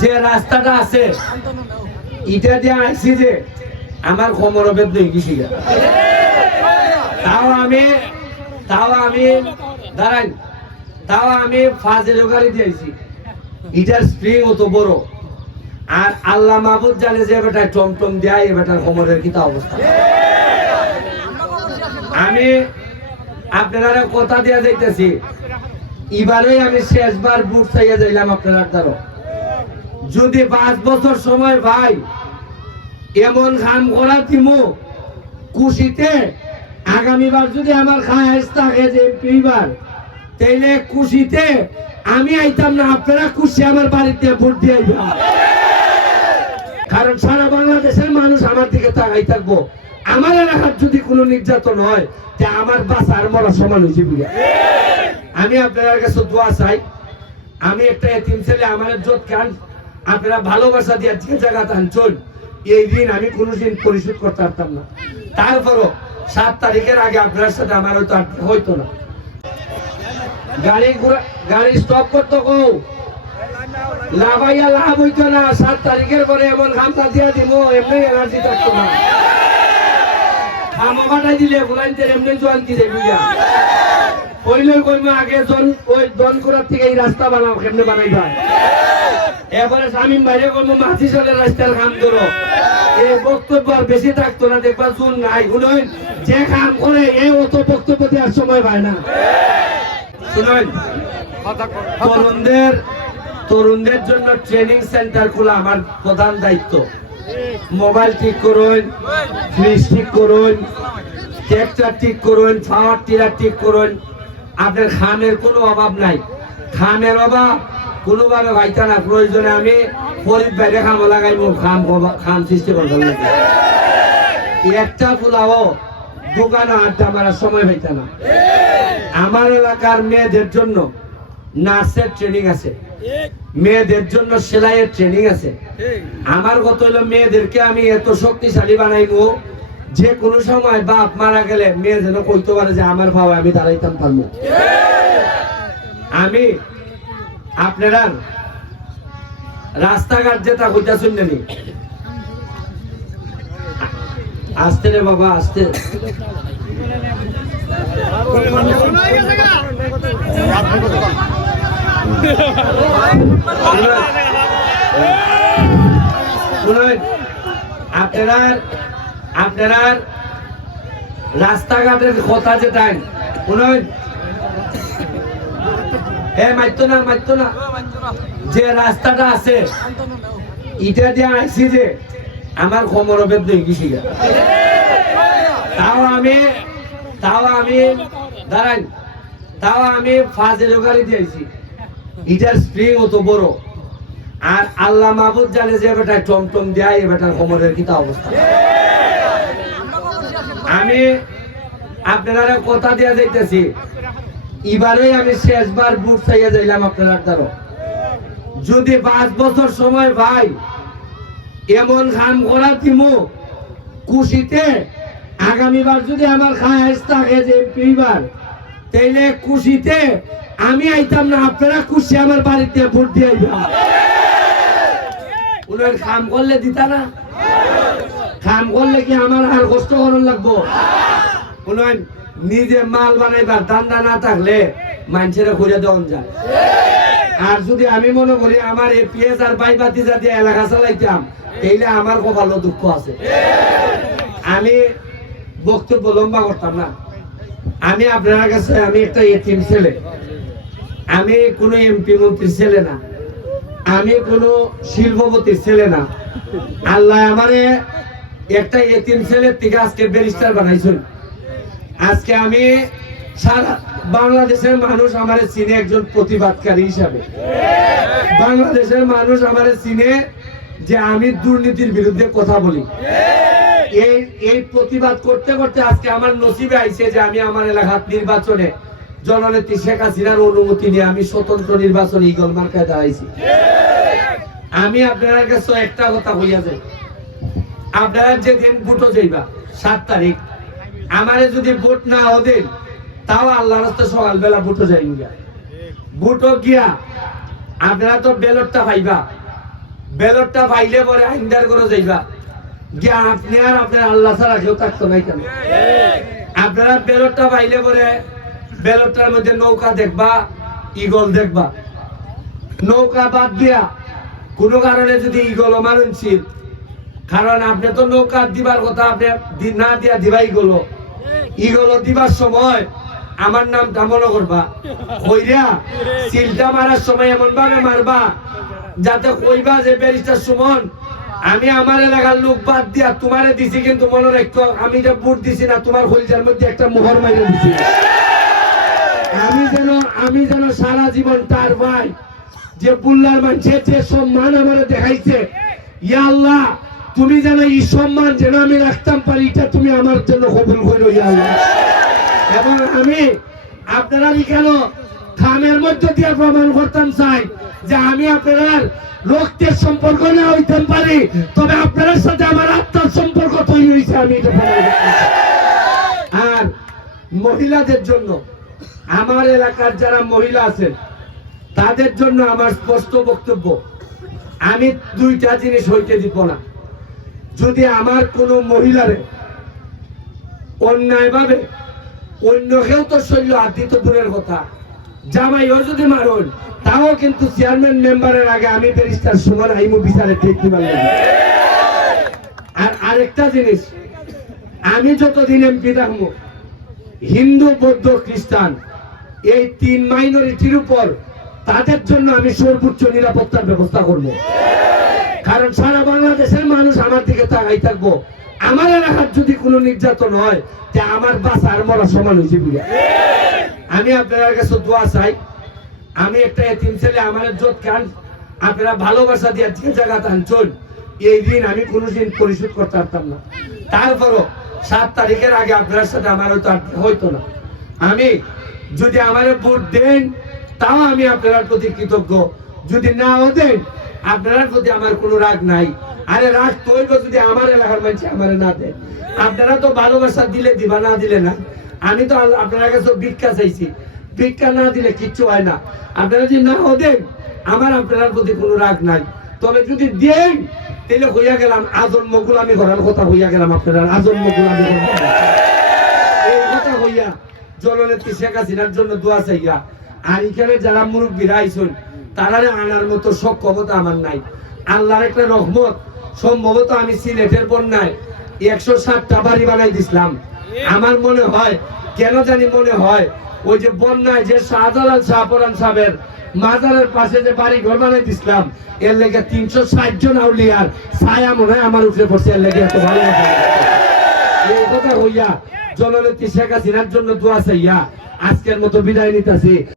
যে রাস্তাটা আছে, ইটা দিয়ে আইসি যে আমার কোমর বেদ নেই কিছু তাও আমি তাও আমি দাঁড়াই তাও আমি ফাজের গাড়ি দিয়েছি ইটার স্প্রিং অত বড়। আর আল্লাহ মাহবুদ জানে যে বেটা টমটম দেয়, এ বেটার কোমরের কিতা অবস্থা? আমি আপনারা কথা দিয়া যাইতেছি। এবারেই আমি শেষবার বুট চাইয়া যাইলাম আপনার দ্বারা যদি পাঁচ বছর সময় ভাই এমন কাম করা তিমু খুশিতে আগামীবার যদি আমার খায় থাকে যে এমপিবার তাইলে কুশিতে আমি আইতাম না, আপনারা খুশি আমার বাড়িতে ভোট দিয়ে কারণ সারা বাংলাদেশের মানুষ আমার দিকে তাকাই থাকব। আমার এলাকার যদি কোনো নির্যাতন হয়, তে আমার বাস আর মরা সমান হয়েছে বুঝা। আমি আপনার কাছে দোয়া চাই। আমি একটা এতিম ছেলে, আমার জোট খান আপনারা ভালোবাসা দিয়ে যে জায়গা চল এই ঋণ আমি কোনোদিন পরিশোধ করতে পারতাম না। তারপরও সাত তারিখের আগে আপনার সাথে আমার হয়তো আর হইতো না। গাড়ি গাড়ি স্টপ করতো কো লাভাইয়া লাভ হইতো না, সাত তারিখের পরে এমন খামটা দিয়া দিব, এমনি এনার্জি থাকতো না। খামো দিলে ফুলাইতে এমনি জোয়ান কি আগে জন, ওই থেকে এই রাস্তা বানাও বানাই ভাই এবারে চলে কাম এই বক্তব্য থাকতো না, দেখবা নাই। যে কাম করে, এ অত বক্তব্য সময় পায় না। তরুণদের তরুণদের জন্য ট্রেনিং সেন্টার খোলা আমার প্রধান দায়িত্ব। মোবাইল ঠিক করুন, ফ্রিজ ঠিক করুন, ট্র্যাক্টর ঠিক করুন, পাওয়ার টিলার ঠিক করুন আপনার খামের কোনো অভাব নাই। খামের অভাব কোনোভাবে ভাইতা না, প্রয়োজনে আমি ফরিদ বাইরে খাম লাগাইব খাম খাম সৃষ্টি করবেন একটা ফুলাও দোকানে আড্ডা মারার সময় পাইতা না। আমার এলাকার মেয়েদের জন্য নার্সের ট্রেনিং আছে। মেয়েদের জন্য সেলাইয়ের ট্রেনিং আছে। আমার কত হলো, মেয়েদেরকে আমি এত শক্তিশালী বানাইবো যে কোনো সময় বাপ মারা গেলে মেয়ে যেন কইতে পারে যে আমার ভাবে আমি দাঁড়াইতাম পারব আমি আপনারা রাস্তাঘাট যেটা কইতা শুনলেনি আসতে রে বাবা, আসতে। আপনারা আপনারা রাস্তাঘাটের কথা যেটা শুনুন। এ না না। যে রাস্তাটা আছে, ইটা দিয়ে আইসি যে, আমার কোমর বেদ তাও আমি তাও আমি দাঁড়াই তাও আমি ফাজের গাড়ি দিয়েছি ইটার স্প্রিং অত বড়। আর আল্লাহ মাহবুদ জানে যে বেটা টমটম দেয়, এ বেটার কোমরের কিতা অবস্থা? আমি আপনারা কথা দিয়া যাইতেছি। এবারেই আমি শেষবার বুট চাইয়া যাইলাম আপনার দ্বারা। যদি পাঁচ বছর সময় ভাই এমন কাম করা তিমু খুশিতে আগামীবার যদি আমার খায় থাকে যে এমপিবার তাইলে খুশিতে আমি আইতাম না আপনারা খুশি আমার বাড়িতে ভোট দিয়ে উনার কাম করলে দিতা না? কাম করলে কি আমার আর কষ্ট করার লাগবো? উনার নিজে মাল বানাইবার দান্দা না থাকলে মানুষেরা ঘুরে দেওয়া যায়। আর যদি আমি মনে করি আমার এপিএস আর বাইবাতি জাতীয় এলাকা চালাইতাম, তাইলে আমার কপাল দুঃখ আছে। আমি বক্তব্য লম্বা করতাম না। আমি আপনার কাছে, আমি একটা এতিম ছেলে। আমি কোনো এমপি মন্ত্রীর ছেলে না। আমি কোনো শিল্পপতির ছেলে না। আল্লাহ আমারে একটা এতিম ছেলের থেকে আজকে ব্যারিস্টার বানাইছেন। আজকে আমি সারা বাংলাদেশের মানুষ আমার চিনে একজন প্রতিবাদকারী হিসাবে। বাংলাদেশের মানুষ আমার চিনে যে আমি দুর্নীতির বিরুদ্ধে কথা বলি। এই এই প্রতিবাদ করতে করতে আজকে আমার নসিবে আইছে যে আমি আমার এলাকার নির্বাচনে জননেত্রী শেখ হাসিনার অনুমতি নিয়ে আমি স্বতন্ত্র নির্বাচনে ইগল মার্কায় দাঁড়াইছি। আমি আপনার কাছে একটা কথা বলিয়া যাই। আপনারা যেদিন ভোটও যাইবা সাত তারিখ। আমারে যদি ভোট না ওদের তাও আল্লাহ রাস্তা সকালবেলা ভোটও যাই গিয়া। ভোটও গিয়া, আপনারা তো ব্যালটটা পাইবা। ব্যালটটা পাইলে পরে আইনদার করে যাইবা। গিয়া আপনি আর আপনার আল্লাহ ছাড়া কেউ থাকতো নাই কেন আপনারা ব্যালটটা পাইলে পরে ব্যালটটার মধ্যে নৌকা দেখবা ইগল দেখবা। নৌকা বাদ দিয়া, কোনো কারণে যদি ইগল মারুন ছিল কারণ আপনি তো নৌকা দিবার কথা আপনি না দিয়া দিবাই গেলো। ইগল দিবার সময়। আমার নামটা মনে করবা। কইরা মারার সময় এমন ভাবে মারবা, যাতে কইবা যে ব্যারিস্টার সুমন, আমি আমার এলাকার লোক বাদ দিয়া তোমারে দিছি কিন্তু মনে রাখো, আমি যে বুট দিছি না, তোমার হলজার মধ্যে একটা মোহর মাইরে দিছি। আমি যেন আমি যেন সারা জীবন তার ভাই, যে বুল্লার মানুষের যে সম্মান আমার দেখাইছে। ইয়া আল্লাহ তুমি যেন এই সম্মান যেন আমি রাখতাম পারি, এটা তুমি আমার জন্য কবুল করো এবং আমি আপনারা কেন খামের মধ্যে দিয়ে প্রমাণ করতাম চাই, যে আমি আপনার রক্তের সম্পর্ক না হইতাম পারি, তবে আপনার সাথে আমার আত্মার সম্পর্ক তৈরি হয়েছে আমি। আর মহিলাদের জন্য, আমার এলাকার যারা মহিলা আছেন, তাদের জন্য আমার স্পষ্ট বক্তব্য, আমি দুইটা জিনিস হইতে দিব না যদি আমার কোনো মহিলারে অন্যায়ভাবে অন্য কেউ তো শৈল্য আদিত দূরের কথা, জামাইও যদি মারুন তাও কিন্তু চেয়ারম্যান মেম্বারের আগে আমি ব্যারিস্টার সুমন আইমু বিচারে ঠিক আর আরেকটা জিনিস, আমি যতদিন এমপি থাকব, হিন্দু, বৌদ্ধ, খ্রিস্টান, এই তিন মাইনরিটির উপর তাদের জন্য আমি সর্বোচ্চ নিরাপত্তার ব্যবস্থা করব। কারণ সারা বাংলাদেশের মানুষ আমার দিকে তাকাই থাকব। আমার এলাকার যদি কোনো নির্যাতন হয়, তা আমার বাসা আর মরা সমান হয়েছে বুঝে আমি আপনার কাছে দোয়া চাই, আমি একটা এতিম ছেলে, আমার জোট কান, আপনারা ভালোবাসা দিয়ে যে জায়গা আনছন। এই ঋণ আমি কোনোদিন পরিশোধ করতে পারতাম না। তারপরও সাত তারিখের আগে আপনার সাথে আমার হয়তো আর হইতো না। আমি যদি আমার ভোট দেন, তাও আমি আপনার প্রতি কৃতজ্ঞ। যদি নাও দেন আপনার প্রতি আমার কোনো রাগ নাই। আরে রাগ তৈব যদি আমার এলাকার মানুষ আমার না দেন আপনারা তো ভালোবাসা দিলে দিবা, না দিলে না। আমি তো আপনার কাছে ভিক্ষা চাইছি। ভিক্ষা না দিলে কিচ্ছু হয় না। আপনারা যদি নাও দেন, আমার আপনার প্রতি কোনো রাগ নাই। তবে যদি দেন, তাহলে হইয়া গেলাম আজন্ম গুলামি করার কথা হইয়া গেলাম আপনার আজন্ম গুলামি। করার এই কথা হইয়া জননেত্রী শেখ হাসিনার জন্য দোয়া চাইয়া, আর এখানে যারা মুরব্বীরা আইসন তারা আনার মতো সক্ষমতা আমার নাই। আল্লাহর একটা রহমত, সম্ভবত আমি সিলেটের বন্যায় একশো ষাটটা বাড়ি বানাই দিছিলাম। আমার মনে হয়, কেন জানি মনে হয়, ওই যে বন্যায় যে শাহজালাল শাহপরান সাহেবের মাজারের পাশে যে বাড়ি ঘর বানাই দিছিলাম, এর লেগে তিনশো ষাট জন আউলিয়ার ছায়া মনে হয় আমার উপরে পড়ছে, এর লেগে এত ভালো এই কথা হইয়া জননেত্রী শেখ হাসিনার জন্য দোয়া চাইয়া আজকের মতো বিদায় নিতেছি।